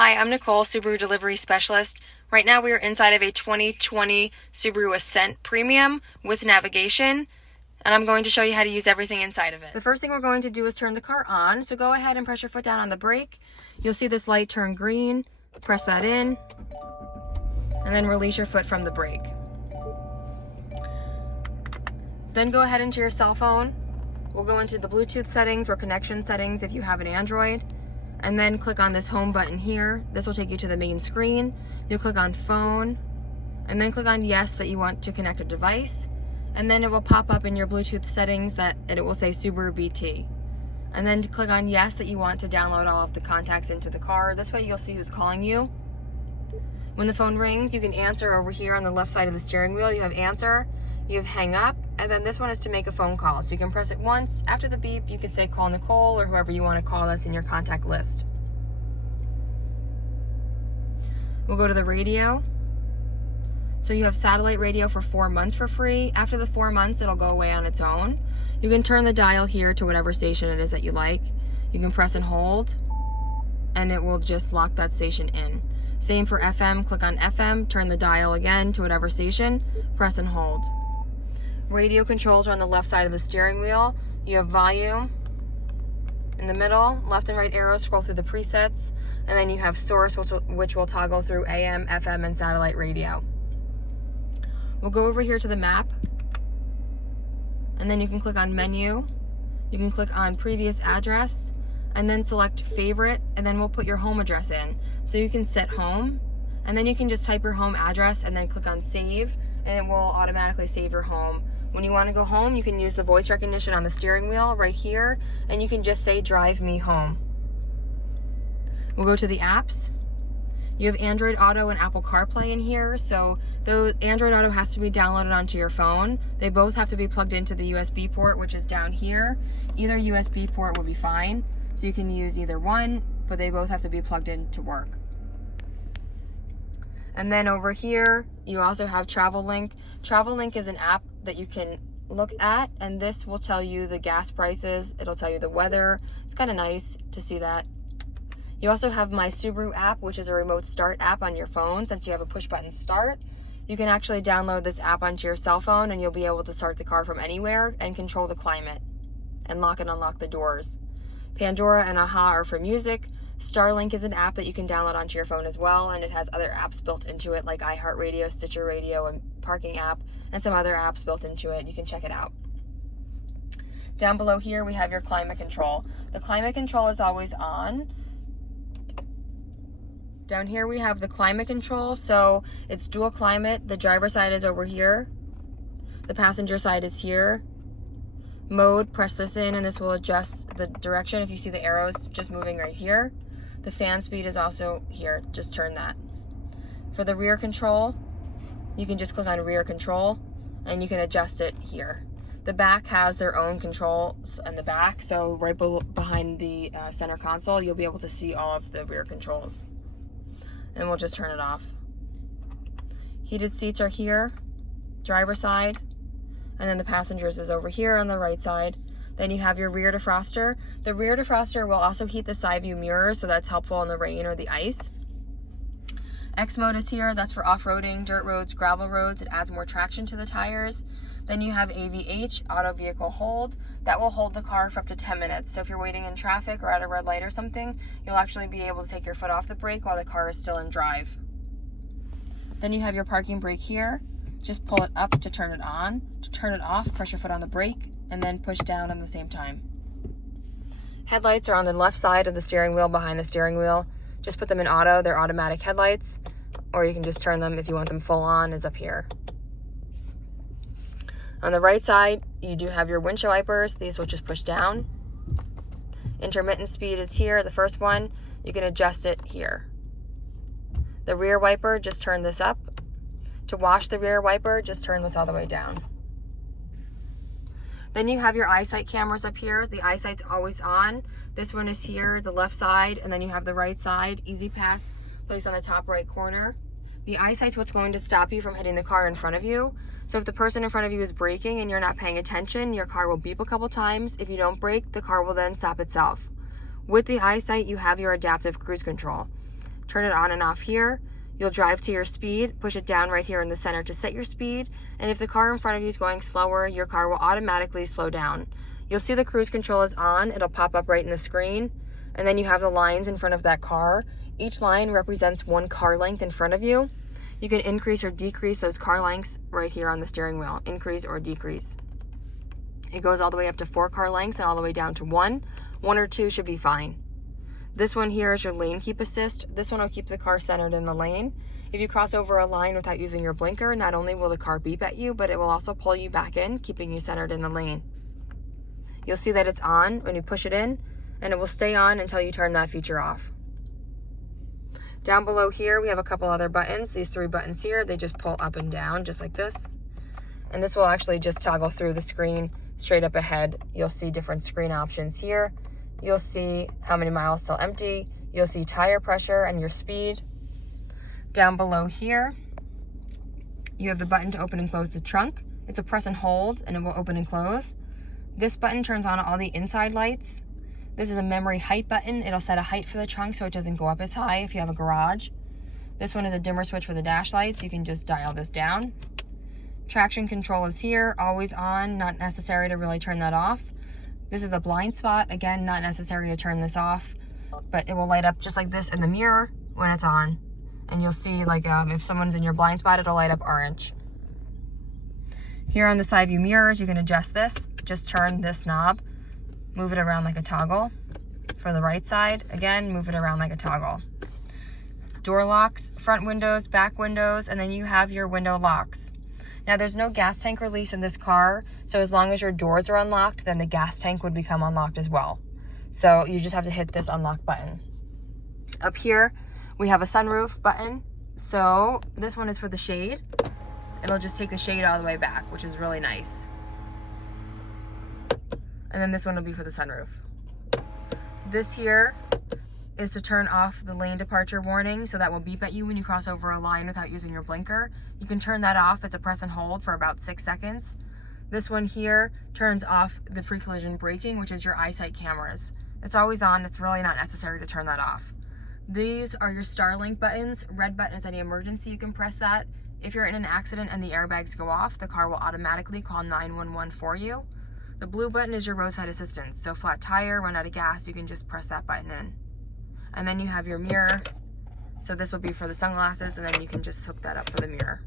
Hi, I'm Nicole, Subaru Delivery Specialist. Right now we are inside of a 2020 Subaru Ascent Premium with navigation, and I'm going to show you how to use everything inside of it. The first thing we're going to do is turn the car on, so go ahead and press your foot down on the brake. You'll see this light turn green, press that in, and then release your foot from the brake. Then go ahead into your cell phone. We'll go into the Bluetooth settings or connection settings if you have an Android. And then click on this home button here. This will take you to the main screen. You'll click on phone and then click on yes that you want to connect a device. And then it will pop up in your Bluetooth settings and it will say Subaru BT. And then click on yes that you want to download all of the contacts into the car. This way you'll see who's calling you. When the phone rings, you can answer over here on the left side of the steering wheel. You have answer, you have hang up, and then this one is to make a phone call. So you can press it once. After the beep, you can say call Nicole or whoever you want to call that's in your contact list. We'll go to the radio. So you have satellite radio for 4 months for free. After the 4 months, it'll go away on its own. You can turn the dial here to whatever station it is that you like. You can press and hold, and it will just lock that station in. Same for FM, click on FM, turn the dial again to whatever station, press and hold. Radio controls are on the left side of the steering wheel. You have volume in the middle, left and right arrows scroll through the presets, and then you have source, which will toggle through AM, FM, and satellite radio. We'll go over here to the map, and then you can click on menu. You can click on previous address, and then select favorite, and then we'll put your home address in. So you can set home, and then you can just type your home address and then click on save, and it will automatically save your home. When you want to go home, you can use the voice recognition on the steering wheel right here, and you can just say drive me home. We'll go to the apps. You have Android Auto and Apple CarPlay in here, so though Android Auto has to be downloaded onto your phone, they both have to be plugged into the USB port, which is down here. Either USB port will be fine, so you can use either one, but they both have to be plugged in to work. And then over here, you also have Travel Link. Travel Link is an app that you can look at, and this will tell you the gas prices. It'll tell you the weather. It's kind of nice to see that. You also have My Subaru app, which is a remote start app on your phone. Since you have a push button start, you can actually download this app onto your cell phone, and you'll be able to start the car from anywhere and control the climate and lock and unlock the doors. Pandora and Aha are for music. Starlink is an app that you can download onto your phone as well, and it has other apps built into it like iHeartRadio, Stitcher Radio, and Parking app, and some other apps built into it. You can check it out. Down below here, we have your climate control. The climate control is always on. Down here, we have the climate control, so it's dual climate. The driver side is over here. The passenger side is here. Mode, press this in, and this will adjust the direction. If you see the arrows just moving right here. The fan speed is also here, just turn that. For the rear control, you can just click on rear control and you can adjust it here. The back has their own controls in the back, so right behind the center console, you'll be able to see all of the rear controls. And we'll just turn it off. Heated seats are here, driver side, and then the passengers is over here on the right side. Then you have your rear defroster. The rear defroster will also heat the side view mirror, so that's helpful in the rain or the ice. X mode is here. That's for off-roading, dirt roads, gravel roads. It adds more traction to the tires. Then you have AVH, auto vehicle hold. That will hold the car for up to 10 minutes. So if you're waiting in traffic or at a red light or something, you'll actually be able to take your foot off the brake while the car is still in drive. Then you have your parking brake here. Just pull it up to turn it on. To turn it off, press your foot on the brake and then push down at the same time. Headlights are on the left side of the steering wheel, behind the steering wheel. Just put them in auto. They're automatic headlights, or you can just turn them if you want them full on, is up here. On the right side, you do have your windshield wipers. These will just push down. Intermittent speed is here, the first one. You can adjust it here. The rear wiper, just turn this up. To wash the rear wiper, just turn this all the way down. Then you have your eyesight cameras up here. The eyesight's always on. This one is here, the left side, and then you have the right side. Easy pass, placed on the top right corner. The eyesight's what's going to stop you from hitting the car in front of you. So if the person in front of you is braking and you're not paying attention, your car will beep a couple times. If you don't brake, the car will then stop itself. With the eyesight, you have your adaptive cruise control. turn it on and off here. You'll drive to your speed, push it down right here in the center to set your speed, and if the car in front of you is going slower, your car will automatically slow down. You'll see the cruise control is on, it'll pop up right in the screen, and then you have the lines in front of that car. Each line represents one car length in front of you. You can increase or decrease those car lengths right here on the steering wheel, increase or decrease. It goes all the way up to 4 car lengths and all the way down to 1. 1 or 2 should be fine. This one here is your lane keep assist. This one will keep the car centered in the lane. If you cross over a line without using your blinker, not only will the car beep at you, but it will also pull you back in, keeping you centered in the lane. You'll see that it's on when you push it in, and it will stay on until you turn that feature off. Down below here, we have a couple other buttons. These 3 buttons here, they just pull up and down just like this. And this will actually just toggle through the screen straight up ahead. You'll see different screen options here. You'll see how many miles still empty. You'll see tire pressure and your speed. Down below here, you have the button to open and close the trunk. It's a press and hold, and it will open and close. This button turns on all the inside lights. This is a memory height button. It'll set a height for the trunk so it doesn't go up as high if you have a garage. This one is a dimmer switch for the dash lights. You can just dial this down. Traction control is here, always on, not necessary to really turn that off. This is the blind spot. Again, not necessary to turn this off, but it will light up just like this in the mirror when it's on. And you'll see, like, if someone's in your blind spot, it'll light up orange. Here on the side view mirrors, you can adjust this. Just turn this knob, move it around like a toggle. For the right side, again, move it around like a toggle. Door locks, front windows, back windows, and then you have your window locks. Now, there's no gas tank release in this car, so as long as your doors are unlocked, then the gas tank would become unlocked as well. So you just have to hit this unlock button. Up here, we have a sunroof button. So this one is for the shade. It'll just take the shade all the way back, which is really nice. And then this one will be for the sunroof. This here is to turn off the lane departure warning, so that will beep at you when you cross over a line without using your blinker. You can turn that off. It's a press and hold for about 6 seconds. This one here turns off the pre-collision braking, which is your eyesight cameras. It's always on. It's really not necessary to turn that off. These are your Starlink buttons. Red button is any emergency. You can press that. If you're in an accident and the airbags go off, the car will automatically call 911 for you. The blue button is your roadside assistance. So flat tire, run out of gas, you can just press that button in. And then you have your mirror. So this will be for the sunglasses, and then you can just hook that up for the mirror.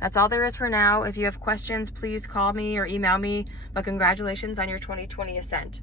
That's all there is for now. If you have questions, please call me or email me. But congratulations on your 2020 Ascent.